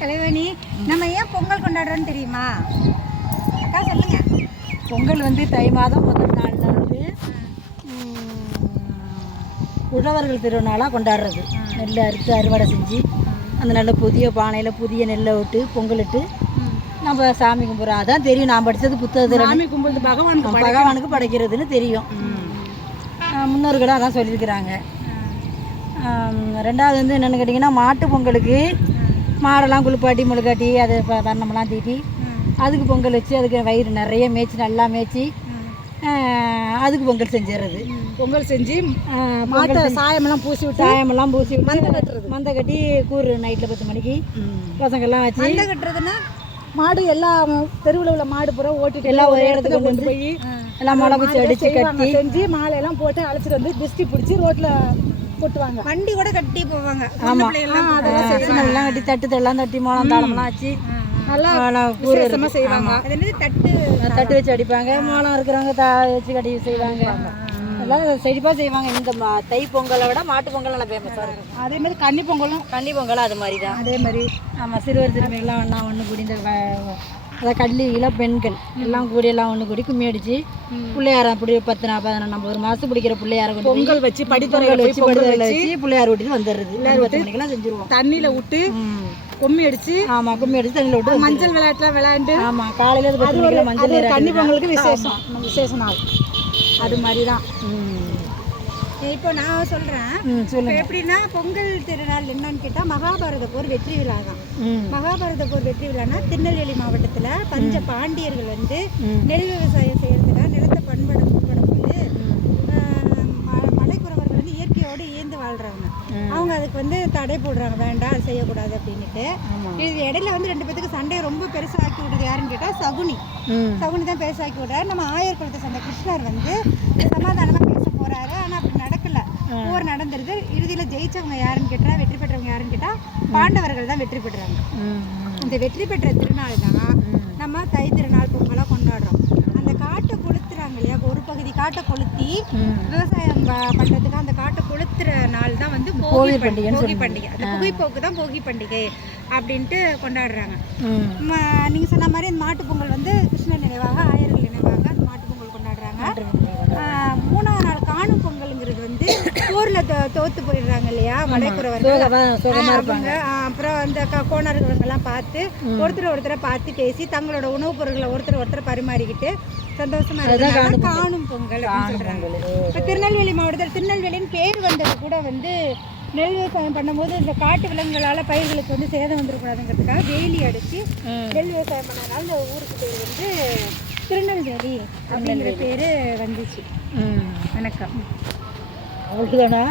கலைவாணி. நம்ம ஏன் பொங்கல் கொண்டாடுறோன்னு தெரியுமா அக்கா? சொல்லுங்க. பொங்கல் வந்து தை மாதம் முதல் நாளில் வந்து உழவர்கள் திருநாளாக கொண்டாடுறது. நெல் அறுத்து அறுவடை செஞ்சு அந்த நல்ல புதிய பானையில் புதிய நெல்லை விட்டு பொங்கலிட்டு நம்ம சாமி கும்பிட்றோம். அதான் தெரியும். நான் படித்தது புத்தகத்தில் சாமி கும்பிடுறது பகவானுக்கு படைக்கிறதுன்னு தெரியும். முன்னோர்களும் அதான் சொல்லியிருக்கிறாங்க. ரெண்டாவது வந்து என்னென்னு கேட்டிங்கன்னா, மாட்டு பொங்கலுக்கு மாடெல்லாம் குளிப்பாட்டி முழுக்காட்டி அதை வர்ணமெல்லாம் தீட்டி அதுக்கு பொங்கல் வச்சு அதுக்கு வயிறு நிறைய மேய்ச்சி நல்லா மேய்ச்சி அதுக்கு பொங்கல் செஞ்சிடுறது. பொங்கல் செஞ்சு மாட்டை சாயமெல்லாம் பூசி விட்டு மந்தை கட்டி கூறு நைட்டில் 10 மணிக்கு பசங்கள்லாம் வச்சு மந்தை கட்டுறதுன்னா மாடு எல்லாம் தெருவில் உள்ள மாடு பூரா ஓட்டிட்டு எல்லாம் ஒரே இடத்துக்கு கொண்டு போய் எல்லாம் மழை பூச்சி அடித்து கட்டி செஞ்சு மாலையெல்லாம் போட்டு அழைச்சிட்டு வந்து திருஷ்டி பிடிச்சி ரோட்டில் போட்டுவாங்க. வண்டி கூட கட்டி போவாங்க. ஆமாம், அதெல்லாம் கட்டி தட்டுத்தெல்லாம் தட்டி மோளம் தாளம்லாம் வச்சு நல்லா விசேஷமாக செய்வாங்க. தட்டு வச்சு அடிப்பாங்க. மோளம் இருக்கிறவங்க வச்சு கட்டி செய்வாங்க. எல்லாம் செழிப்பாக செய்வாங்க. இந்த தை பொங்கலை விட மாட்டு பொங்கல் நல்லா ஃபேமஸாக இருக்கும். அதே மாதிரி கன்னி பொங்கலும் அது மாதிரி தான். அதே மாதிரி ஆமாம், சிறுவர் சிறுமிகள்லாம் ஒன்று கூடி இந்த அதாவது கல்லியில் பெண்கள் எல்லாம் கூடி எல்லாம் ஒன்று கூடி கும்மி அடித்து பிள்ளையார அப்படி 10 11 ஒரு மாதம் பிடிக்கிற பிள்ளையார பொங்கல் வச்சு படித்துறையில் வச்சு பிள்ளையார் விட்டு வந்துடுறது. 10 மணிக்கெல்லாம் செஞ்சுருவோம். தண்ணியில் விட்டு கும்மி அடிச்சு. ஆமாம், கும்மி அடிச்சு தண்ணியில் விட்டு மஞ்சள் விளையாட்டுலாம் விளையாண்டு. ஆமாம், காலையில் 10 மணிக்கெல்லாம் மஞ்சள் கன்னி பொங்கலுக்கு விசேஷ நாள். அது மாதிரி தான். இப்போ நான் சொல்கிறேன். எப்படின்னா பொங்கல் திருநாள் என்னன்னு கேட்டால் மகாபாரத போர் வெற்றி விழா தான். மகாபாரத போர் வெற்றி விழானா திருநெல்வேலி மாவட்டத்தில் பஞ்ச பாண்டியர்கள் வந்து நெல் விவசாயம் செய்யறதுக்காக நிலத்தை பண்படும்போது மலைக்குறவர்கள் வந்து இயற்கையோடு இயந்து வாழ்கிறாங்க. அவங்க அதுக்கு வந்து தடை போடுறாங்க, வேண்டாம் அது செய்யக்கூடாது அப்படின்ட்டு. இது இடையில வந்து 2 பேத்துக்கு சண்டையை ரொம்ப பெருசாக்கி விடுறது யாருன்னு கேட்டால் சகுனி தான் பெருசாக்கி விடுறாரு. நம்ம ஆயர் குலத்தை சேர்ந்த கிருஷ்ணர் வந்து சமாதானமாக பேச போறாரு. ஆனால் அப்படி நடக்கல. போர் நடந்துருது. இறுதியில் ஜெயிச்சவங்க யாருன்னு கேட்டால், வெற்றி பெற்றவங்க யாருன்னு கேட்டால் பாண்டவர்கள் தான் வெற்றி பெற்றாங்க. இந்த வெற்றி பெற்ற திருநாள் தான் நம்ம தை திருநாள் பொங்கலாக கொண்டாடுறோம். அந்த காட்டை கொளுத்துறாங்க இல்லையா, ஒரு பகுதி காட்டை கொளுத்தி விவசாயம் பண்ணுறதுக்கு அந்த காட்டை கொளுத்துற நாள் தான் வந்து போகி பண்டிகை. அந்த புகைப்போக்கு தான் போகி பண்டிகை அப்படின்ட்டு கொண்டாடுறாங்க. நீங்கள் சொன்ன மாதிரி இந்த மாட்டு பொங்கல் வந்து கிருஷ்ணன் நினைவாக, ஆயர்கள் நினைவாக அந்த மாட்டு பொங்கல் கொண்டாடுறாங்க. 3ஆவது நாள் காணும் பொங்கலுங்கிறது வந்து போர்ல தோத்து போயிடுறாங்க இல்லையா மலைக்குறவர்கள். அவங்க அப்புறம் அந்த கோணர்களெல்லாம் பார்த்து ஒருத்தரை பார்த்து பேசி தங்களோட உணவுப் பொருட்களை ஒருத்தர் பரிமாறிக்கிட்டு சந்தோஷமா இருக்காங்க. காணும் பொங்கல் அப்படின்னு சொல்றாங்க. இப்போ திருநெல்வேலி மாவட்டத்தில் திருநெல்வேலின்னு பேர் வந்தது கூட வந்து நெல் விவசாயம் பண்ணும்போது இந்த காட்டு விலங்குகளால் பயிர்களுக்கு வந்து சேதம் வந்துடக்கூடாதுங்கிறதுக்காக வேலி அடித்து நெல் விவசாயம் பண்ணதுனால இந்த ஊருக்கு பேர் வந்து திருநெல்வேலி அப்படிங்கிற பேர் வந்துச்சு. வணக்கம். அவ்வளோதானா?